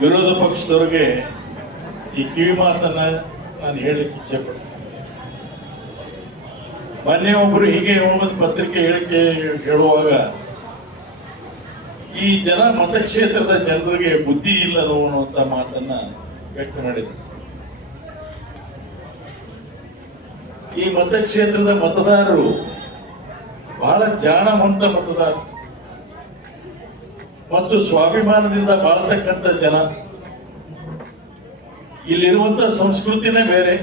ವಿರೋಧ ಪಕ್ಷದವರಿಗೆ ಈ ಕಿವಿ ಮಾತನ್ನ ನಾನು ಹೇಳಲಿಕ್ಕೆ ಇಚ್ಛೆ ಪಡ್ತೀನಿ. ಮೊನ್ನೆ ಒಬ್ಬರು ಹೀಗೆ ಒಂದು ಪತ್ರಿಕೆ ಹೇಳಿಕೆ ಹೇಳುವಾಗ ಈ ಜನ ಮತಕ್ಷೇತ್ರದ ಜನರಿಗೆ ಬುದ್ಧಿ ಇಲ್ಲ ಅನ್ನುವಂತ ಮಾತನ್ನ ವ್ಯಕ್ತ ಮಾಡಿದರು. ಈ ಮತಕ್ಷೇತ್ರದ ಮತದಾರರು ಬಹಳ ಜಾಣವಂತ ಮತದಾರರು ಮತ್ತು ಸ್ವಾಭಿಮಾನದಿಂದ ಬಾಳತಕ್ಕಂಥ ಜನ. ಇಲ್ಲಿರುವಂತ ಸಂಸ್ಕೃತಿನೇ ಬೇರೆ.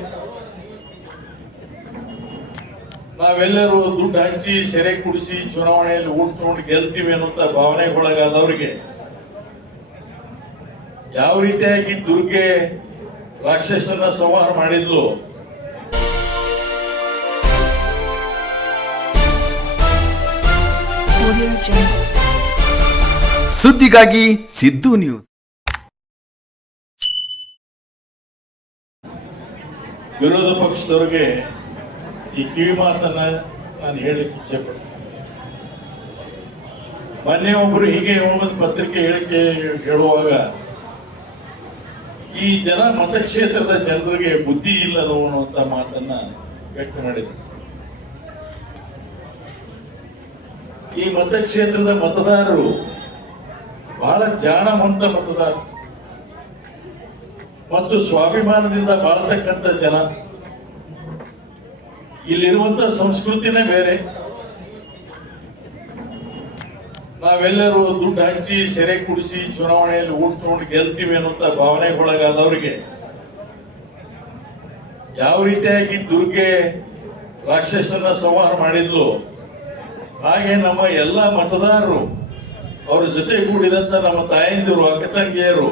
ನಾವೆಲ್ಲರೂ ದುಡ್ಡು ಹಂಚಿ ಸೆರೆ ಕುಡಿಸಿ ಚುನಾವಣೆಯಲ್ಲಿ ಊಟ ತಗೊಂಡು ಗೆಲ್ತೀವಿ ಅನ್ನುವಂತ ಭಾವನೆಗೊಳಗಾದವರಿಗೆ ಯಾವ ರೀತಿಯಾಗಿ ದುರ್ಗೆ ರಾಕ್ಷಸನ ಸಂಹಾರ ಮಾಡಿದ್ಲು, ಸುದ್ದಿಗಾಗಿ ಸಿದ್ದು ನ್ಯೂಸ್. ವಿರೋಧ ಪಕ್ಷದವರಿಗೆ ಈ ಕಿವಿ ಮಾತನ್ನ ನಾನು ಹೇಳಲಿಕ್ಕೆ ಇಚ್ಛೆ ಪಡ್ತೀನಿ. ಮೊನ್ನೆ ಒಬ್ಬರು ಹೀಗೆ ಒಂದು ಪತ್ರಿಕೆ ಹೇಳಿಕೆ ಹೇಳುವಾಗ ಈ ಜನ ಮತಕ್ಷೇತ್ರದ ಜನರಿಗೆ ಬುದ್ಧಿ ಇಲ್ಲ ಅನ್ನುವಂತ ಮಾತನ್ನ ವ್ಯಕ್ತ ಮಾಡಿದರು. ಈ ಮತಕ್ಷೇತ್ರದ ಮತದಾರರು ಬಹಳ ಜಾಣವಂತ ಮತದಾರರು ಮತ್ತು ಸ್ವಾಭಿಮಾನದಿಂದ ಬಾಳತಕ್ಕಂಥ ಜನ. ಇಲ್ಲಿರುವಂತ ಸಂಸ್ಕೃತಿನೇ ಬೇರೆ. ನಾವೆಲ್ಲರೂ ದುಡ್ಡು ಹಂಚಿ ಸೆರೆ ಕುಡಿಸಿ ಚುನಾವಣೆಯಲ್ಲಿ ಊಟ ತಗೊಂಡು ಗೆಲ್ತೀವಿ ಅನ್ನುವಂತ ಭಾವನೆಗೊಳಗಾದವರಿಗೆ ಯಾವ ರೀತಿಯಾಗಿ ದುರ್ಗೆ ರಾಕ್ಷಸನ ಸಂಹಾರ ಮಾಡಿದ್ಲು, ಹಾಗೆ ನಮ್ಮ ಎಲ್ಲ ಮತದಾರರು ಅವರ ಜೊತೆಗೂಡಿದಂತ ನಮ್ಮ ತಾಯಂದಿರು ಅಕ್ಕ ತಂಗಿಯರು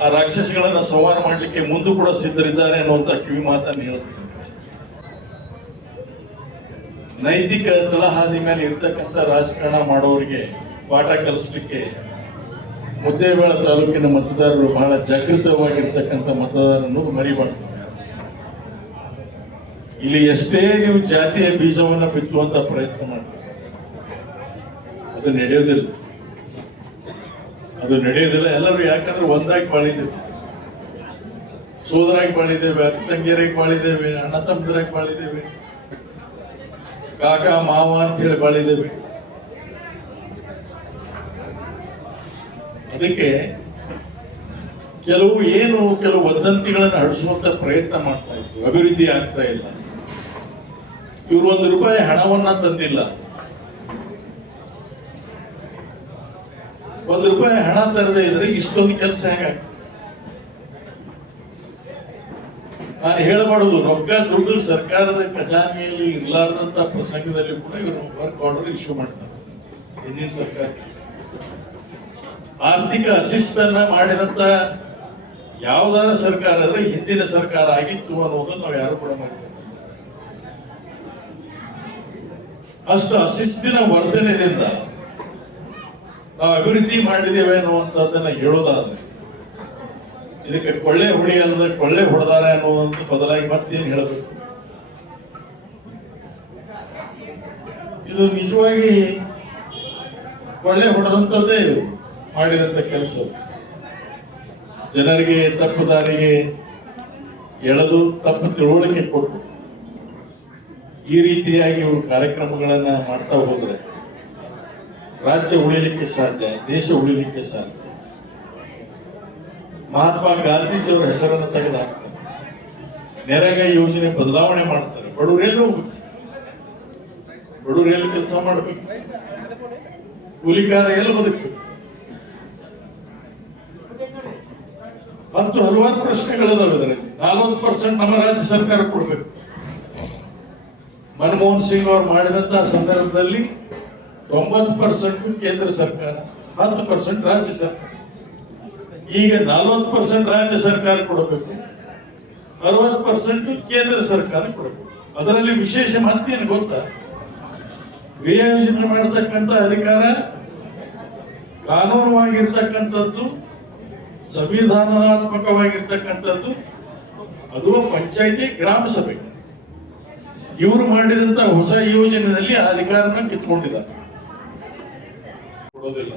ಆ ರಾಕ್ಷಸಗಳನ್ನ ಸಂಹಾರ ಮಾಡಲಿಕ್ಕೆ ಮುಂದೂ ಕೂಡ ಸಿದ್ಧರಿದ್ದಾರೆ ಅನ್ನುವಂತ ಕಿವಿ ಮಾತನ್ನು ಹೇಳ್ತೀನಿ. ನೈತಿಕ ತಳಹಾದಿ ಮೇಲೆ ಇರ್ತಕ್ಕಂಥ ರಾಜಕಾರಣ ಮಾಡೋರಿಗೆ ಪಾಠ ಕಲಿಸ್ಲಿಕ್ಕೆ ಮುದ್ದೇಬೇಳ ತಾಲೂಕಿನ ಮತದಾರರು ಬಹಳ ಜಾಗೃತವಾಗಿರ್ತಕ್ಕಂಥ ಮತದಾರರನ್ನು ಮರಿಬಾರ್ದು. ಇಲ್ಲಿ ಎಷ್ಟೇ ನೀವು ಜಾತಿಯ ಬೀಜವನ್ನ ಬಿತ್ತುವಂತ ಪ್ರಯತ್ನ ಮಾಡ್ತೀವಿ, ಅದು ನಡೆಯೋದಿಲ್ಲ. ಎಲ್ಲರೂ ಯಾಕಂದ್ರೆ ಒಂದಾಗಿ ಬಾಳಿದ್ದೇವೆ, ಸೋದರಾಗಿ ಬಾಳಿದ್ದೇವೆ, ಅಕ್ಕ ತಂಗಿಯರಾಗಿ ಬಾಳಿದ್ದೇವೆ, ಅಣ್ಣ ತಮ್ಮದರಾಗಿ ಬಾಳಿದ್ದೇವೆ, ಕಾಕ ಮಾವ ಅಂತ ಹೇಳಿ ಬಾಳಿದ್ದೇವೆ. ಅದಕ್ಕೆ ಕೆಲವು ವದಂತಿಗಳನ್ನು ಹಡಿಸುವಂತ ಪ್ರಯತ್ನ ಮಾಡ್ತಾ ಇದ್ವಿ. ಅಭಿವೃದ್ಧಿ ಆಗ್ತಾ ಇಲ್ಲ. ಇವರು ₹1 ಹಣವನ್ನ ತಂದಿಲ್ಲ. ₹1 ಹಣ ತರದೇ ಇದ್ರೆ ಇಷ್ಟೊಂದು ಕೆಲಸ ಹೇಗಾಗ್ತದೆ? ನಾನು ಹೇಳಬಾರದು, ರೊಕ್ಕ ದುಡ್ಡು ಸರ್ಕಾರದ ಖಜಾನೆಯಲ್ಲಿ ಇರಲಾರದಂತ ಪ್ರಸಂಗದಲ್ಲಿ ಕೂಡ ಇವರು ವರ್ಕ್ ಆರ್ಡರ್ ಇಶ್ಯೂ ಮಾಡ್ತಾರೆ. ಹಿಂದಿನ ಸರ್ಕಾರ ಆರ್ಥಿಕ ಅಸಿಸ್ತನ್ನ ಮಾಡಿದಂತ ಯಾವ್ದಾರ ಸರ್ಕಾರ ಅಂದ್ರೆ ಹಿಂದಿನ ಸರ್ಕಾರ ಆಗಿತ್ತು ಅನ್ನೋದನ್ನು ನಾವು ಯಾರು ಕೂಡ ಮಾಡ್ತೇವೆ. ಅಷ್ಟು ಅಶಿಸ್ತಿನ ವರ್ತನೆಯಿಂದ ನಾವು ಅಭಿವೃದ್ಧಿ ಮಾಡಿದ್ದೇವೆ ಅನ್ನುವಂಥದ್ದನ್ನ ಹೇಳೋದಾದ್ರೆ ಇದಕ್ಕೆ ಕೊಳ್ಳೆ ಹೊಡೆಯಲ್ಲದೆ ಕೊಳ್ಳೆ ಹೊಡೆದಾರೆ ಅನ್ನುವಂಥ ಬದಲಾಗಿ ಮತ್ತೇನು ಹೇಳಬೇಕು? ಇದು ನಿಜವಾಗಿ ಕೊಳ್ಳೆ ಹೊಡೆದಂಥದ್ದೇ ಮಾಡಿದಂಥ ಕೆಲಸ. ಜನರಿಗೆ ತಪ್ಪು ದಾರಿಗೆ ಎಳೆದು ತಪ್ಪು ತಿಳುವಳಿಕೆ ಕೊಟ್ಟು ಈ ರೀತಿಯಾಗಿ ಇವರು ಕಾರ್ಯಕ್ರಮಗಳನ್ನ ಮಾಡ್ತಾ ಹೋದ್ರೆ ರಾಜ್ಯ ಉಳಿಲಿಕ್ಕೆ ಸಾಧ್ಯ, ದೇಶ ಉಳಿಲಿಕ್ಕೆ ಸಾಧ್ಯ. ಮಹಾತ್ಮ ಗಾಂಧೀಜಿಯವರ ಹೆಸರನ್ನು ತೆಗೆದುಹಾಕ್ತಾರೆ. ನೆರೆಗ ಯೋಜನೆ ಬದಲಾವಣೆ ಮಾಡ್ತಾರೆ. ಬಡವರು ಎಲ್ಲಿ ಕೆಲಸ ಮಾಡಬೇಕು? ಕೂಲಿಕಾರ ಎಲ್ಲ ಬದುಕಬೇಕು? ಮತ್ತು ಹಲವಾರು ಪ್ರಶ್ನೆಗಳಿದಾವೆ. ಇದರಲ್ಲಿ 40% ನಮ್ಮ ರಾಜ್ಯ ಸರ್ಕಾರ ಕೊಡಬೇಕು. ಮನಮೋಹನ್ ಸಿಂಗ್ ಅವರು ಮಾಡಿದಂತಹ ಸಂದರ್ಭದಲ್ಲಿ 90% ಕೇಂದ್ರ ಸರ್ಕಾರ, 10% ರಾಜ್ಯ ಸರ್ಕಾರ. ಈಗ 40% ರಾಜ್ಯ ಸರ್ಕಾರ ಕೊಡಬೇಕು, 60% ಕೇಂದ್ರ ಸರ್ಕಾರ ಕೊಡಬೇಕು. ಅದರಲ್ಲಿ ವಿಶೇಷ ಮತ್ತೇನು ಗೊತ್ತಾ? ಕ್ರಿಯಾ ಯೋಜನೆ ಮಾಡತಕ್ಕಂಥ ಅಧಿಕಾರ ಕಾನೂನುವಾಗಿರ್ತಕ್ಕಂಥದ್ದು, ಸಂವಿಧಾನಾತ್ಮಕವಾಗಿರ್ತಕ್ಕಂಥದ್ದು ಅದು ಪಂಚಾಯಿತಿ ಗ್ರಾಮ ಸಭೆ. ಇವರು ಮಾಡಿದಂತ ಹೊಸ ಯೋಜನೆಯಲ್ಲಿ ಆ ಅಧಿಕಾರನ ಕಿತ್ಕೊಂಡಿದ್ದಾರೆ, ಕೊಡೋದಿಲ್ಲ.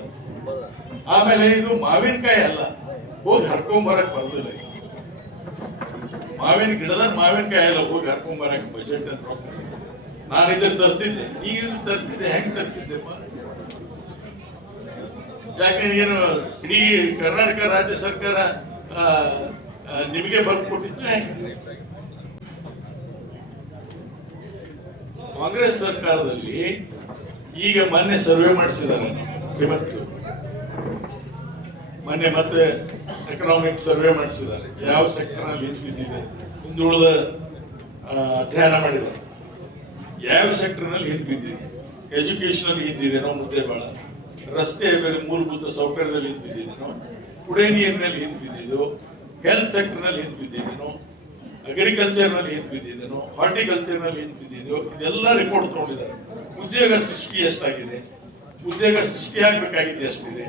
ಆಮೇಲೆ ಇದು ಮಾವಿನಕಾಯಿ ಅಲ್ಲ, ಹೋಗಿ ಹರ್ಕೊಂಬರಕ್ ಬರ್ದಿಲ್ಲ. ಮಾವಿನ ಗಿಡದಾಗ ಮಾವಿನಕಾಯಿ ಎಲ್ಲ ಹೋಗಿ ಹರ್ಕೊಂಬರಕ್ ಬಜೆಟ್ ಅಂತ ನಾನು ಇದ್ರ ತರ್ತಿದ್ದೆ, ಈಗ ತರ್ತಿದ್ದೆ, ಹೆಂಗ್ ತರ್ತಿದ್ದೆ? ಯಾಕೆ ಏನು ಇಡೀ ಕರ್ನಾಟಕ ರಾಜ್ಯ ಸರ್ಕಾರ ನಿಮಗೆ ಬರ್ದು ಕೊಟ್ಟಿತ್ತು? ಕಾಂಗ್ರೆಸ್ ಸರ್ಕಾರದಲ್ಲಿ ಈಗ ಮೊನ್ನೆ ಸರ್ವೆ ಮಾಡಿಸಿದ್ದಾರೆ, ಮೊನ್ನೆ ಮತ್ತೆ ಎಕನಾಮಿಕ್ ಸರ್ವೆ ಮಾಡಿಸಿದ್ದಾರೆ. ಯಾವ ಸೆಕ್ಟರ್ ನಲ್ಲಿ ಹಿಂದಿದೆ, ಹಿಂದುಳಿದ ಅಧ್ಯಯನ ಮಾಡಿದ್ದಾರೆ. ಯಾವ ಸೆಕ್ಟರ್ ನಲ್ಲಿ ಹಿಂದಿದೆ, ಎಜುಕೇಶನ್ ಅಲ್ಲಿ ಹಿಂದಿದೆ ನಾವು, ಮುದ್ದೆ ಬಾಳ ರಸ್ತೆ ಮೂಲಭೂತ ಸೌಕರ್ಯದಲ್ಲಿ ಹಿಂದಿದ್ದೇನೋ, ಕುಡಿಯ ನೀರಿನಲ್ಲಿ ಹಿಂದಿದ್ದು, ಹೆಲ್ತ್ ಸೆಕ್ಟರ್ ನಲ್ಲಿ ಹಿಂದಿದ್ದೇನೋ, ಅಗ್ರಿಕಲ್ಚರ್ ನಲ್ಲಿ ಹಿಂದಿದ್ದೇನೋ, ಹಾರ್ಟಿಕಲ್ಚರ್ ನಲ್ಲಿ ಹಿಂದಿದ್ದು, ಇದೆಲ್ಲ ರಿಪೋರ್ಟ್ ತಗೊಂಡಿದ್ದಾರೆ. ಉದ್ಯೋಗ ಸೃಷ್ಟಿ ಎಷ್ಟಾಗಿದೆ, ಉದ್ಯೋಗ ಸೃಷ್ಟಿ ಆಗ್ಬೇಕಾಗಿದೆ ಎಷ್ಟಿದೆ.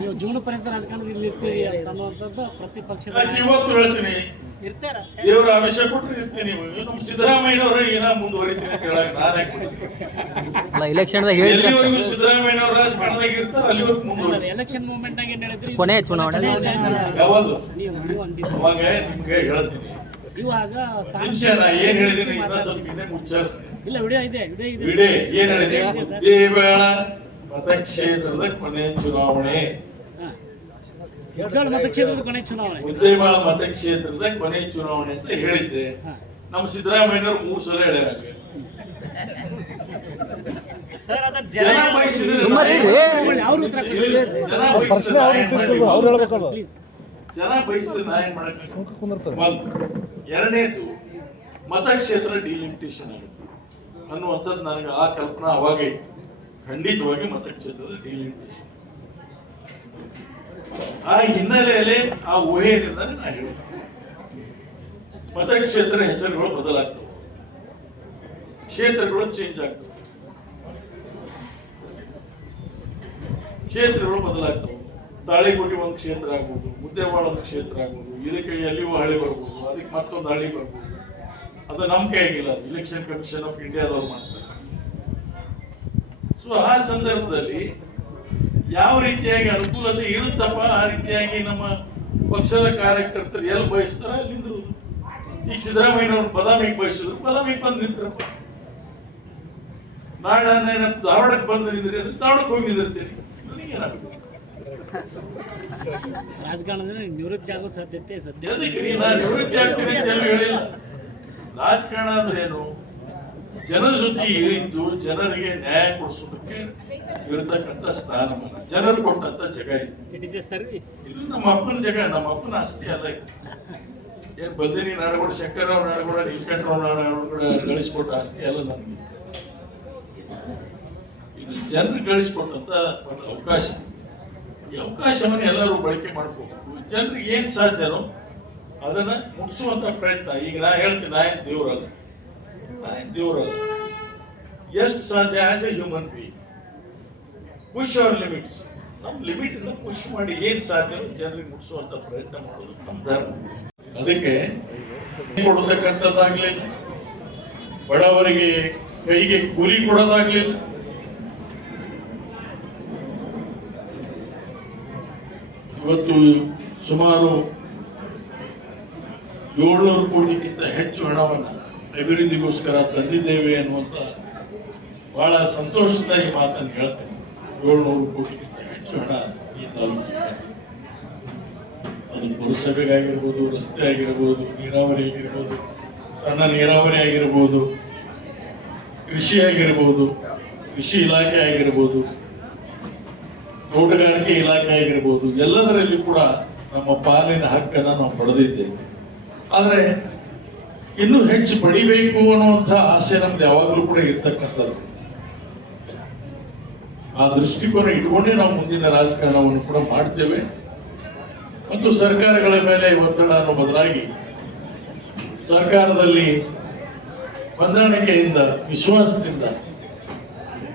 ನೀವು ಜೀವನ ಪರ್ಯಂತ ರಾಜಕಾರಣದಲ್ಲಿ ಇರ್ತೀರಿ ಅನ್ನುವಂಥದ್ದು ಪ್ರತಿಪಕ್ಷದ ಇವತ್ತು ಹೇಳ್ತೀನಿ, ದೇವರ ಆವೇಶ ಕೊಟ್ಟರೆ ಇರ್ತೀನಿ. ನಮ್ಮ ಸಿದ್ದರಾಮಯ್ಯನವರ ಏನ ಮುಂದುವರಿತೀನಿ ಅಂತ ಹೇಳಕ್ ನಾನೇ ಎಲೆಕ್ಷನ್ ಎಲ್ಲಿವರೆಗೂ ಸಿದ್ದರಾಮಯ್ಯನವರ ರಾಜಕಾರಣದಾಗ ಇರ್ತಾರೆ ಅಲ್ಲಿವರೆಗೂ ಮುಂದುವರಿ. ಎಲೆಕ್ಷನ್ ಮೂವ್ಮೆಂಟ್ ಆಗಿ ಏನ್ ಹೇಳಿದ್ರಿ, ಕೊನೆ ಚುನಾವಣೆ ಯಾವುದು ನೀವು ಅಂದಿದ್ದು ಅವಾಗ ನಿಮ್ಗೆ ಹೇಳ್ತೀನಿ. ಇವಾಗ ನಿಮಿಷ ನಾ ಏನ್ ಹೇಳಿದೀನಿ ಇನ್ನೂ ಸ್ವಲ್ಪ ಇನ್ನೇ ಮುಚ್ಚಾರಿಸ್ತೀನಿ. ಇಲ್ಲ ವಿಡಿಯೋ ಇದೆ ವಿಡಿಯೋ ಏನ್ ಹೇಳಿದೆ? ಮುದ್ದೇಬೇಳ ಮತಕ್ಷೇತ್ರದ ಕೊನೆ ಚುನಾವಣೆ, ಮತಕ್ಷೇತ್ರದ ಕೊನೆ ಚುನಾವಣೆ, ಮುದ್ದೇಬೇಳ ಮತಕ್ಷೇತ್ರದ ಕೊನೆ ಚುನಾವಣೆ ಅಂತ ಹೇಳಿದ್ದೆ. ನಮ್ಮ ಸಿದ್ದರಾಮಯ್ಯನವರು 3 ಸಲ ಹೇಳ್ಯಾರ. ಜನ ಬಯಸಿದ್ರೆ ನಾ ಏನ್ ಮಾಡಕ್ಕೆ. ಎರಡನೇದು ಮತಕ್ಷೇತ್ರ ಡಿಲಿಮಿಟೇಷನ್ ಆಗುತ್ತೆ ಅನ್ನುವಂಥದ್ದು ನನಗೆ ಆ ಕಲ್ಪನಾ ಅವಾಗ ಇತ್ತು. ಖಂಡಿತವಾಗಿ ಮತಕ್ಷೇತ್ರದ ಡಿಲಿಮಿಟೇಷನ್ ಆ ಹಿನ್ನೆಲೆಯಲ್ಲಿ ಆ ಊಹೆಯಿಂದ ನಾ ಹೇಳುತ್ತೇನೆ. ಮತಕ್ಷೇತ್ರ ಹೆಸರುಗಳು ಬದಲಾಗ್ತವೆ, ಕ್ಷೇತ್ರಗಳು ಚೇಂಜ್ ಆಗ್ತವೆ, ಕ್ಷೇತ್ರಗಳು ಬದಲಾಗ್ತವೆ. ತಾಳಿಕೋಟೆ ಒಂದು ಕ್ಷೇತ್ರ ಆಗ್ಬೋದು, ಮುದ್ದೇವಾಡ ಒಂದು ಕ್ಷೇತ್ರ ಆಗ್ಬೋದು, ಇದಕ್ಕೆ ಎಲ್ಲಿಯೂ ಹಳ್ಳಿ ಬರ್ಬೋದು, ಅದಕ್ಕೆ ಮತ್ತೊಂದು ಹಳ್ಳಿ ಬರ್ಬೋದು. ಅದು ನಮ್ಮ ಕೈಗಿಲ್ಲ, ಇಲೆಕ್ಷನ್ ಕಮಿಷನ್ ಆಫ್ ಇಂಡಿಯಾದವ್ರು ಮಾಡ್ತಾರೆ. ಸೊ ಆ ಸಂದರ್ಭದಲ್ಲಿ ಯಾವ ರೀತಿಯಾಗಿ ಅನುಕೂಲತೆ ಇರುತ್ತಪ್ಪ, ಆ ರೀತಿಯಾಗಿ ನಮ್ಮ ಪಕ್ಷದ ಕಾರ್ಯಕರ್ತರು ಎಲ್ಲಿ ಬಯಸ್ತಾರ ಅಲ್ಲಿ ನಿಂದ್ರು. ಈಗ ಸಿದ್ದರಾಮಯ್ಯನವ್ರು ಬದಾಮಿಗೆ ಬಯಸಿದ್ರು, ಬದಾಮಿಗೆ ಬಂದು ನಿಂತ್ರಪ್ಪ. ನಾಳೆ ಧಾರವಾಡಕ್ಕೆ ಬಂದು ನಿಂದ್ರಿ ಅಂದ್ರೆ ಧಾರವಾಡಕ್ಕೆ ಹೋಗಿ ನಿಂದಿರ್ತೀನಿ. ನನಗೇನಾಗುತ್ತೆ? ರಾಜಕಾರಣದಲ್ಲಿ ನಿವೃತ್ತಿ ಆಗೋ ಸಾಧ್ಯತೆ ಸದ್ಯ. ನಾನು ನಿವೃತ್ತಿ ಆಗ್ತೀನಿ ಅಂತ ಹೇಳಿಲ್ಲ. ರಾಜಕಾರಣ ಅಂದ್ರೆ ಏನು? ಜನರ ಜೊತೆ ಇದ್ದು ಜನರಿಗೆ ನ್ಯಾಯ ಕೊಡಿಸೋದಕ್ಕೆ ಇರತಕ್ಕಂಥ ಸ್ಥಾನಮಾನ, ಜನರು ಕೊಟ್ಟಂತ ಜಾಗ ಇದು. It is A service. ಇದು ನಮ್ಮ ಅಪ್ಪನ ಜಾಗ, ನಮ್ಮ ಅಪ್ಪನ ಆಸ್ತಿ ಅಲ್ಲ ಇದು. ಏನ್ ಬದನಿ ನಾಡಗೋಡ, ಶಂಕರರಾವ್ ನಾಡಗೋಡ, ನೀಲಕಂಠರಾವ್ ನಾಡಗೋಡ ಗಳಿಸ್ಕೊಟ್ಟ ಆಸ್ತಿ ಅಲ್ಲ ನನಗೆ. ಇದು ಜನರು ಗಳಿಸ್ಕೊಟ್ಟಂತ ಒಂದು ಅವಕಾಶ. ಈ ಅವಕಾಶವನ್ನು ಎಲ್ಲರೂ ಬಳಕೆ ಮಾಡ್ಕೋಬೇಕು. ಜನರಿಗೆ ಏನ್ ಸಾಧ್ಯನೋ ಅದನ್ನ ಮುಗಿಸುವಂತ ಪ್ರಯತ್ನ. ಈಗ ನಾ ಹೇಳ್ತೀನಿ, ನಾ ಏನ್ ದೇವರಲ್ಲ, ಎಷ್ಟು ಸಾಧ್ಯ as a human being push our limits. ನಮ್ಮ ಲಿಮಿಟ್ ಪುಷ್ ಮಾಡಿ ಏನ್ ಸಾಧ್ಯ ಜನರಿಗೆ ಮುಗಿಸುವಂತ ಪ್ರಯತ್ನ ಮಾಡೋದು ನಮ್ಮ ಧರ್ಮ. ಅದಕ್ಕೆ ಕೊಡತಕ್ಕಂಥದ್ದಾಗ್ಲಿಲ್ಲ, ಬಡವರಿಗೆ ಕೈಗೆ ಕೂಲಿ ಕೊಡೋದಾಗ್ಲಿಲ್ಲ, ಇವತ್ತು ಸುಮಾರು 700 ಕೋಟಿಗಿಂತ ಹೆಚ್ಚು ಹಣವನ್ನು ಅಭಿವೃದ್ಧಿಗೋಸ್ಕರ ತಂದಿದ್ದೇವೆ ಅನ್ನುವಂಥ ಬಹಳ ಸಂತೋಷದ ಈ ಮಾತನ್ನು ಹೇಳ್ತೇನೆ. 700 ಕೋಟಿಗಿಂತ ಹೆಚ್ಚು ಹಣ ಈ ತಾಲೂಕಿಗೆ, ಅದು ಪುರಸಭೆಗಾಗಿರ್ಬೋದು, ರಸ್ತೆ ಆಗಿರ್ಬೋದು, ನೀರಾವರಿ ಆಗಿರ್ಬೋದು, ಸಣ್ಣ ನೀರಾವರಿ ಆಗಿರ್ಬೋದು, ಕೃಷಿ ಆಗಿರ್ಬೋದು, ಕೃಷಿ ಇಲಾಖೆ ಆಗಿರ್ಬೋದು, ತೋಟಗಾರಿಕೆ ಇಲಾಖೆ ಆಗಿರ್ಬೋದು, ಎಲ್ಲದರಲ್ಲಿ ಕೂಡ ನಮ್ಮ ಪಾಲಿನ ಹಕ್ಕನ್ನು ನಾವು ಪಡೆದಿದ್ದೇವೆ. ಆದರೆ ಇನ್ನೂ ಹೆಚ್ಚು ಪಡಿಬೇಕು ಅನ್ನುವಂಥ ಆಸೆ ನಮ್ದು ಯಾವಾಗಲೂ ಕೂಡ ಇರ್ತಕ್ಕಂಥದ್ದು. ಆ ದೃಷ್ಟಿಕೋನ ಇಟ್ಕೊಂಡೇ ನಾವು ಮುಂದಿನ ರಾಜಕಾರಣವನ್ನು ಕೂಡ ಮಾಡ್ತೇವೆ. ಮತ್ತು ಸರ್ಕಾರಗಳ ಮೇಲೆ ಒತ್ತಡವನ್ನು ಬದಲಾಗಿ ಸರ್ಕಾರದಲ್ಲಿ ಹೊಂದಾಣಿಕೆಯಿಂದ, ವಿಶ್ವಾಸದಿಂದ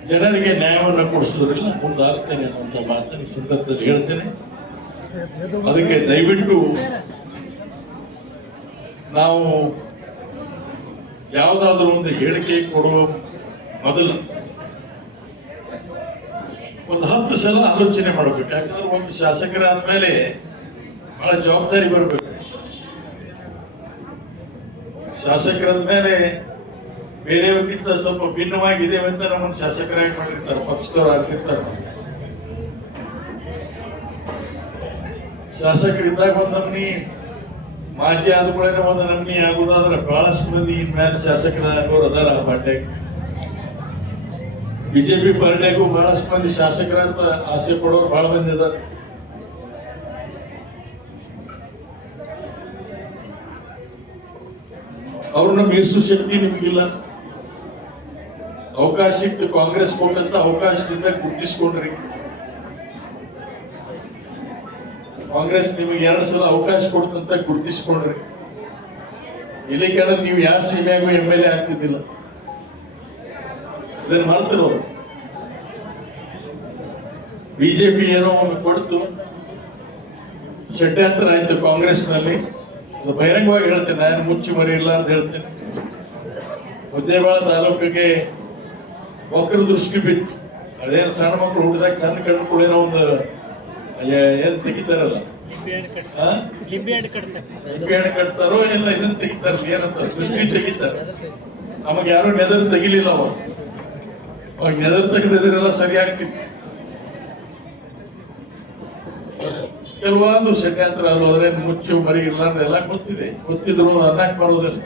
ಜನರಿಗೆ ನ್ಯಾಯವನ್ನು ಕೊಡಿಸೋದ್ರಿಂದ ಮುಂದಾಗ್ತೇನೆ ಅನ್ನುವಂಥ ಮಾತನ್ನು ಈ ಸಂದರ್ಭದಲ್ಲಿ ಹೇಳ್ತೇನೆ. ಅದಕ್ಕೆ ದಯವಿಟ್ಟು ನಾವು ಯಾವುದಾದ್ರೂ ಒಂದು ಹೇಳಿಕೆ ಕೊಡುವ ಮೊದಲು ಒಂದು 10 ಸಲ ಆಲೋಚನೆ ಮಾಡಬೇಕು. ಯಾಕಂದ್ರೆ ಒಂದು ಶಾಸಕರಾದ ಮೇಲೆ ಬಹಳ ಜವಾಬ್ದಾರಿ ಬರಬೇಕು. ಶಾಸಕರಂದ ಮೇಲೆ ಬೇರೆಯವ್ರಿಗಿಂತ ಸ್ವಲ್ಪ ಭಿನ್ನವಾಗಿದ್ದೇವೆ ಅಂತ ನಮ್ಮನ್ನು ಶಾಸಕರಾಗಿ ಮಾಡಿರ್ತಾರೆ, ಪಕ್ಷದವ್ರು ಆರಿಸಿರ್ತಾರೆ. ಶಾಸಕರಿದ್ದಾಗ ಒಂದು ನಮ್ನಿ, ಮಾಜಿ ಆದ್ಮೇಲೆ ಒಂದು ನಮ್ನಿ ಆಗುದಾದ್ರೆ ಬಹಳಷ್ಟು ಮಂದಿ ಇನ್ಮೇಲೆ ಶಾಸಕರ ಆಗೋರು ಅದಾರ. ಆ ಪಾರ್ಟಿಯಾಗ ಬಿಜೆಪಿ ಪಾರ್ಟಿಯಾಗೂ ಬಹಳಷ್ಟು ಮಂದಿ ಶಾಸಕರಂತ ಆಸೆ ಪಡೋರು ಬಹಳ ಮಂದಿ ಅದಾರ. ಅವ್ರನ್ನ ಮೀರಿಸೋ ಶಕ್ತಿ ನಿಮಗಿಲ್ಲ. ಅವಕಾಶ ಸಿಕ್ತು, ಕಾಂಗ್ರೆಸ್ ಕೊಟ್ಟಂತ ಅವಕಾಶದಿಂದ ಗುರುತಿಸ್ಕೊಂಡ್ರಿ. ಕಾಂಗ್ರೆಸ್ ನಿಮಗೆ 2 ಸಲ ಅವಕಾಶ ಕೊಡ್ತಂತ ಗುರುತಿಸ್ಕೊಂಡ್ರಿ. ಇಲ್ಲಿಗೆ ನೀವು ಯಾವ ಸೀಮೆಯಾಗೂ MLA ಆಗ್ತಿದ್ದಿಲ್ಲ. ಇದನ್ನು ಮಾಡ್ತಿರೋರು ಬಿಜೆಪಿ ಏನೋ ಒಂದು ಕೊಡ್ತು, ಷಡ್ಯಂತ್ರ ಆಯ್ತು ಕಾಂಗ್ರೆಸ್ನಲ್ಲಿ. ಅದು ಬಹಿರಂಗವಾಗಿ ಹೇಳ್ತೇನೆ, ನಾನು ಮುಚ್ಚಿ ಮರಿ ಇಲ್ಲ ಅಂತ ಹೇಳ್ತೇನೆ. ಮುದ್ದೇಬಾಳ ತಾಲೂಕಿಗೆ ಒಕ್ಕರ ದೃಷ್ಟಿ ಬಿತ್ತು. ಅದೇನು ಸಣ್ಣ ಮಕ್ಕಳು ಹುಟ್ಟಿದಾಗ ಚಂದ ಕಂಡುಕೊಳ್ಳೇನೋ ಒಂದು ಏನ್ ತೆಗಿತಾರಲ್ಲ, ಲಿಂಬೆ ಹಣ್ಣು ಕಟ್ತಾರೋ ಎಲ್ಲ ಇದನ್ನ ತೆಗಿತಾರ, ಏನಂತ ದೃಷ್ಟಿ ತೆಗಿತಾರೆ. ನಮಗೆ ಯಾರು ನೆದರು ತೆಗಿಲಿಲ್ಲ. ಅವಾಗ ನೆದರು ತೆಗೆದಿದ್ರೆಲ್ಲ ಸರಿಯಾಗ್ತಿತ್ತು. ಕೆಲವೊಂದು ಷಡ್ಯಂತ್ರ ಅದು ಅದ್ರೆ ಮುಚ್ಚು ಮರಿ ಇಲ್ಲ ಅಂದ್ರೆ ಎಲ್ಲ ಗೊತ್ತಿದ್ರು ಅನ್ನಕ್ ಬರೋದಿಲ್ಲ.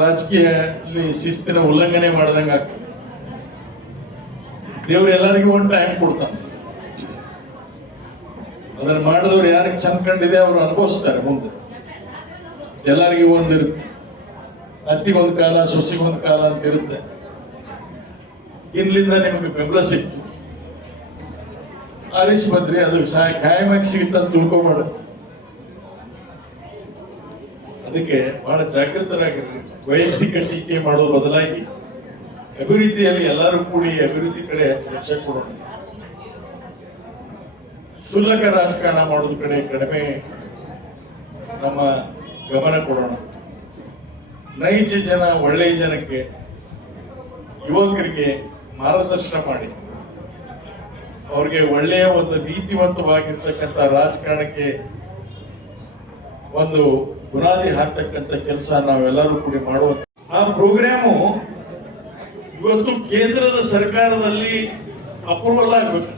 ರಾಜಕೀಯಲ್ಲಿ ಶಿಸ್ತಿನ ಉಲ್ಲಂಘನೆ ಮಾಡ್ದಂಗ ಆಗ್ತದೆ. ದೇವ್ರು ಎಲ್ಲರಿಗೂ ಒಂದು ಟೈಮ್ ಕೊಡ್ತಾನೆ. ಅದನ್ನ ಮಾಡಿದವ್ರು ಯಾರಿಗೆ ಚಂದ ಕಂಡಿದೆ ಅವ್ರು ಅನುಭವಿಸ್ತಾರೆ. ಮುಂದೆ ಎಲ್ಲರಿಗೂ ಒಂದಿರುತ್ತೆ, ಅತ್ತಿಗೊಂದು ಕಾಲ, ಸೊಸಿಗೊಂದು ಕಾಲ ಅಂತ ಇರುತ್ತೆ. ಇಲ್ಲಿಂದ ನಿಮಗೆ ಬೆಂಬಲ ಸಿಕ್ತು, ಆರಿಸಿ ಬಂದ್ರಿ, ಅದು ಖಾಯಮಾಗಿ ಸಿಗುತ್ತಂತ ತಿಳ್ಕೊಬೇಡ. ಅದಕ್ಕೆ ಬಹಳ ಜಾಗೃತರಾಗಿರ್ರಿ. ವೈಯಕ್ತಿಕ ಟೀಕೆ ಮಾಡೋ ಬದಲಾಗಿ ಅಭಿವೃದ್ಧಿಯಲ್ಲಿ ಎಲ್ಲರೂ ಕೂಡಿ ಅಭಿವೃದ್ಧಿ ಕಡೆ ಲಕ್ಷ್ಯ ಕೊಡೋಣ. ಕ್ಷುಲ್ಲಕ ರಾಜಕಾರಣ ಮಾಡೋದು ಕಡೆ ಕಡಿಮೆ ನಮ್ಮ ಗಮನ ಕೊಡೋಣ. ನೈಜ ಜನ, ಒಳ್ಳೆಯ ಜನಕ್ಕೆ, ಯುವಕರಿಗೆ ಮಾರ್ಗದರ್ಶನ ಮಾಡಿ ಅವ್ರಿಗೆ ಒಳ್ಳೆಯ ಒಂದು ನೀತಿವಂತವಾಗಿರ್ತಕ್ಕಂಥ ರಾಜಕಾರಣಕ್ಕೆ ಒಂದು ಬುನಾದಿ ಹಾಕ್ತಕ್ಕಂಥ ಕೆಲಸ ನಾವೆಲ್ಲರೂ ಕೂಡಿ ಮಾಡುವ. ಆ ಪ್ರೋಗ್ರಾಮು ಇವತ್ತು ಕೇಂದ್ರದ ಸರ್ಕಾರದಲ್ಲಿ ಅಪ್ರೂವಲ್ ಆಗಬೇಕು.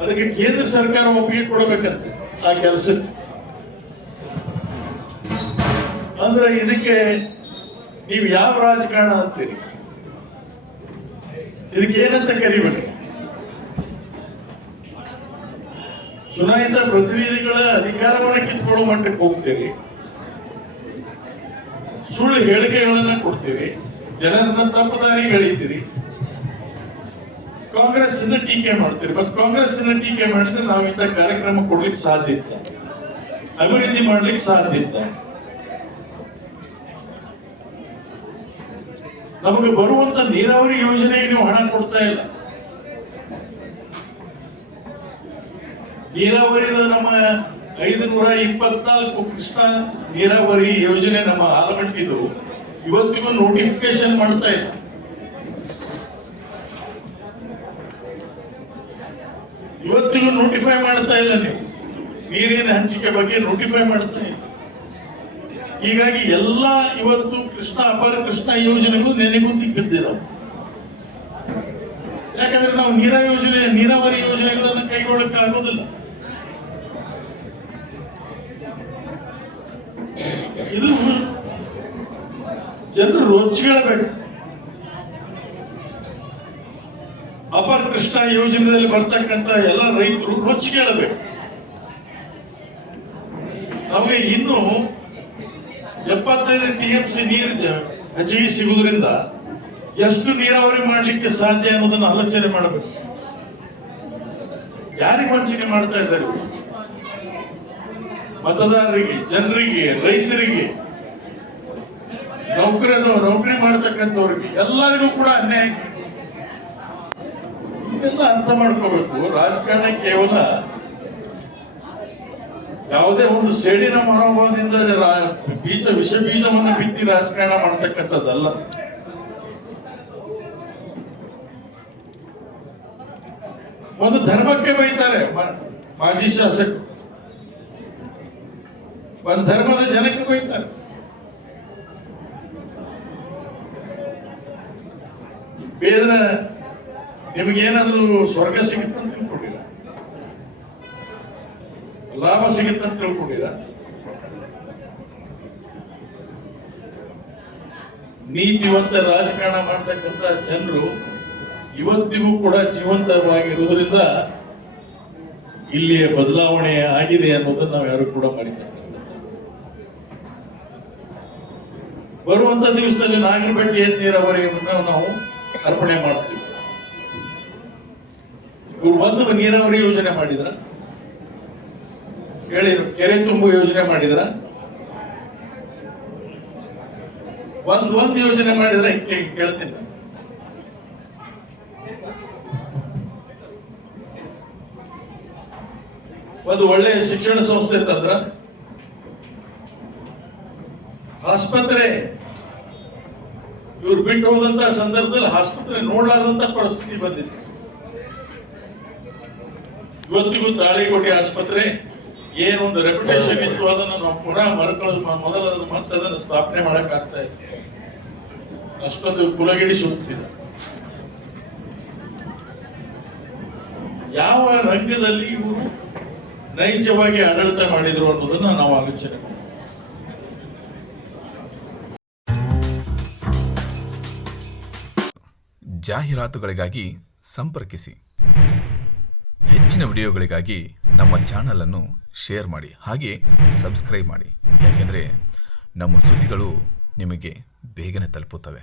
ಅದಕ್ಕೆ ಕೇಂದ್ರ ಸರ್ಕಾರ ಒಪ್ಪಿಗೆ ಕೊಡಬೇಕಂತೆ ಆ ಕೆಲಸಕ್ಕೆ. ಅಂದ್ರೆ ಇದಕ್ಕೆ ನೀವು ಯಾವ ರಾಜಕಾರಣ ಅಂತೀರಿ? ಇದಕ್ಕೆ ಏನಂತ ಕರಿಬೇಕು? ಚುನಾಯಿತ ಪ್ರತಿನಿಧಿಗಳ ಅಧಿಕಾರವನ್ನು ಕಿತ್ಕೊಳ್ಳುವ ಮಟ್ಟಕ್ಕೆ ಹೋಗ್ತೀರಿ, ಸುಳ್ಳು ಹೇಳಿಕೆಗಳನ್ನ ಕೊಡ್ತೀರಿ, ಜನರನ್ನ ತಪ್ಪುದಾರಿಗೆ ಎಳಿತೀರಿ, ಕಾಂಗ್ರೆಸ್ ಟೀಕೆ ಮಾಡ್ತೀರಿ. ಮತ್ತು ಕಾಂಗ್ರೆಸ್ ಟೀಕೆ ಮಾಡಿದ್ರೆ ನಾವು ಇಂಥ ಕಾರ್ಯಕ್ರಮ ಕೊಡ್ಲಿಕ್ಕೆ ಸಾಧ್ಯ ಇಲ್ಲ, ಅಭಿವೃದ್ಧಿ ಮಾಡ್ಲಿಕ್ಕೆ ಸಾಧ್ಯ ಇಲ್ಲ. ನಮಗೆ ಬರುವಂತ ನೀರಾವರಿ ಯೋಜನೆಗೆ ನೀವು ಹಣ ಕೊಡ್ತಾ ಇಲ್ಲ. ನೀರಾವರಿದ ನಮ್ಮ 524 ಕೃಷ್ಣ ನೀರಾವರಿ ಯೋಜನೆ ನಮ್ಮ ಆಲಮಟ್ಟಿದು ಇವತ್ತಿಗೂ ನೋಟಿಫಿಕೇಶನ್ ಮಾಡ್ತಾ ಇಲ್ಲ. ಇವತ್ತಿಗೂ ನೋಟಿಫೈ ಮಾಡ್ತಾ ಇಲ್ಲ. ನೀವು ನೀರಿನ ಹಂಚಿಕೆ ಬಗ್ಗೆ ನೋಟಿಫೈ ಮಾಡ್ತಾ ಇಲ್ಲ. ಹೀಗಾಗಿ ಎಲ್ಲ ಇವತ್ತು ಕೃಷ್ಣ ಅಪಾರ ಕೃಷ್ಣ ಯೋಜನೆಗಳು ನೆನೆಗುಂದಿಗೆ ಬಿದ್ದಿದ್ದಾವೆ. ಯಾಕಂದ್ರೆ ನಾವು ನೀರಾವರಿ ಯೋಜನೆಗಳನ್ನು ಕೈಗೊಳ್ಳಕ್ಕೆ ಆಗೋದಿಲ್ಲ. ಇದು ಜನರು ರೊಚ್ಚಿಗಳಬೇಕು. ಅಪಾರ ಕೃಷ್ಣ ಯೋಜನೆಯಲ್ಲಿ ಬರ್ತಕ್ಕಂಥ ಎಲ್ಲ ರೈತರು ರೊಚ್ಚಿಗಳಬೇಕು. ನಮಗೆ ಇನ್ನು 75 TMC ನೀರು ಹೆಚ್ಚಿಗೆ ಸಿಗುವುದರಿಂದ ಎಷ್ಟು ನೀರಾವರಿ ಮಾಡಲಿಕ್ಕೆ ಸಾಧ್ಯ ಅನ್ನೋದನ್ನು ಆಲೋಚನೆ ಮಾಡಬೇಕು. ಯಾರಿಗೆ ವಂಚನೆ ಮಾಡ್ತಾ ಇದ್ದಾರೆ? ಮತದಾರರಿಗೆ, ಜನರಿಗೆ, ರೈತರಿಗೆ, ನೌಕರಿ ಮಾಡತಕ್ಕಂಥವ್ರಿಗೆ ಎಲ್ಲರಿಗೂ ಕೂಡ ಅನ್ಯಾಯ. ಇದೆಲ್ಲ ಅರ್ಥ ಮಾಡ್ಕೋಬೇಕು. ರಾಜಕಾರಣ ಕೇವಲ ಯಾವುದೇ ಒಂದು ಸೇಡಿನ ಮನೋಭಾವದಿಂದ ವಿಷ ಬೀಜವನ್ನು ಬಿತ್ತಿ ರಾಜಕಾರಣ ಮಾಡ್ತಕ್ಕಂಥದ್ದಲ್ಲ. ಒಂದು ಧರ್ಮಕ್ಕೆ ಬೈತಾರೆ ಮಾಜಿ ಶಾಸಕರು, ಒಂದು ಧರ್ಮದ ಜನಕ್ಕೆ ಬೈತಾರೆ. ಬೇದನ ನಿಮಗೇನಾದ್ರೂ ಸ್ವರ್ಗ ಸಿಗುತ್ತಂತ ತಿಳ್ಕೊಂಡಿರ, ಲಾಭ ಸಿಗುತ್ತಂತ ತಿಳ್ಕೊಂಡಿರ. ನೀತಿವಂತ ರಾಜಕಾರಣ ಮಾಡ್ತಕ್ಕಂಥ ಜನರು ಇವತ್ತಿಗೂ ಕೂಡ ಜೀವಂತವಾಗಿರುವುದರಿಂದ ಇಲ್ಲಿಯ ಬದಲಾವಣೆ ಆಗಿದೆ ಅನ್ನೋದನ್ನ ನಾವು ಯಾರು ಕೂಡ ಮರಿತಕ್ಕಂಥ. ಬರುವಂತ ದಿವಸದಲ್ಲಿ ನಾಗರಬೆಟ್ಟಿ ನೀರಾವರಿಯನ್ನು ನಾವು ಅರ್ಪಣೆ ಮಾಡ್ತೀವಿ. ಇವ್ರು ಬಂದು ನೀರಾವರಿ ಯೋಜನೆ ಮಾಡಿದ್ರ, ಹೇಳಿ, ಕೆರೆ ತುಂಬು ಯೋಜನೆ ಮಾಡಿದ್ರ, ಒಂದ್ ಯೋಜನೆ ಮಾಡಿದ್ರೆ ಕೇಳ್ತೀನಿ. ಒಂದು ಒಳ್ಳೆಯ ಶಿಕ್ಷಣ ಸಂಸ್ಥೆ ತಂದ್ರ, ಆಸ್ಪತ್ರೆ ಇವ್ರು ಬಿಟ್ಟು ಹೋದಂತ ಸಂದರ್ಭದಲ್ಲಿ ಆಸ್ಪತ್ರೆ ನೋಡ್ಲಾರ್ದಂತ ಪರಿಸ್ಥಿತಿ ಬಂದಿದೆ. ಇವತ್ತಿಗೂ ತಾಳಿಕೋಟೆ ಆಸ್ಪತ್ರೆ ಏನೊಂದು ರೆಪ್ಯುಟೇಷನ್ ಇತ್ತು ಅದನ್ನು ನಾವು ಪುನಃ ಮೊದಲ ಮತ್ತೆ ಅದನ್ನು ಸ್ಥಾಪನೆ ಮಾಡಕ್ ಆಗ್ತಾ ಇದೆ. ಅಷ್ಟೊಂದು ಕುಲಗಿಡಿ ಸುತ್ತಿದೆ. ಯಾವ ರಂಗದಲ್ಲಿ ಇವರು ನೈಜವಾಗಿ ಆಡಳಿತ ಮಾಡಿದ್ರು ಅನ್ನೋದನ್ನ ನಾವು ಆಲೋಚನೆ ಮಾಡ್ತೀವಿ. ಜಾಹೀರಾತುಗಳಿಗಾಗಿ ಸಂಪರ್ಕಿಸಿ. ಹೆಚ್ಚಿನ ವಿಡಿಯೋಗಳಿಗಾಗಿ ನಮ್ಮ ಚಾನಲನ್ನು ಶೇರ್ ಮಾಡಿ, ಹಾಗೆ ಸಬ್ಸ್ಕ್ರೈಬ್ ಮಾಡಿ. ಯಾಕೆಂದರೆ ನಮ್ಮ ಸುದ್ದಿಗಳು ನಿಮಗೆ ಬೇಗನೆ ತಲುಪುತ್ತವೆ.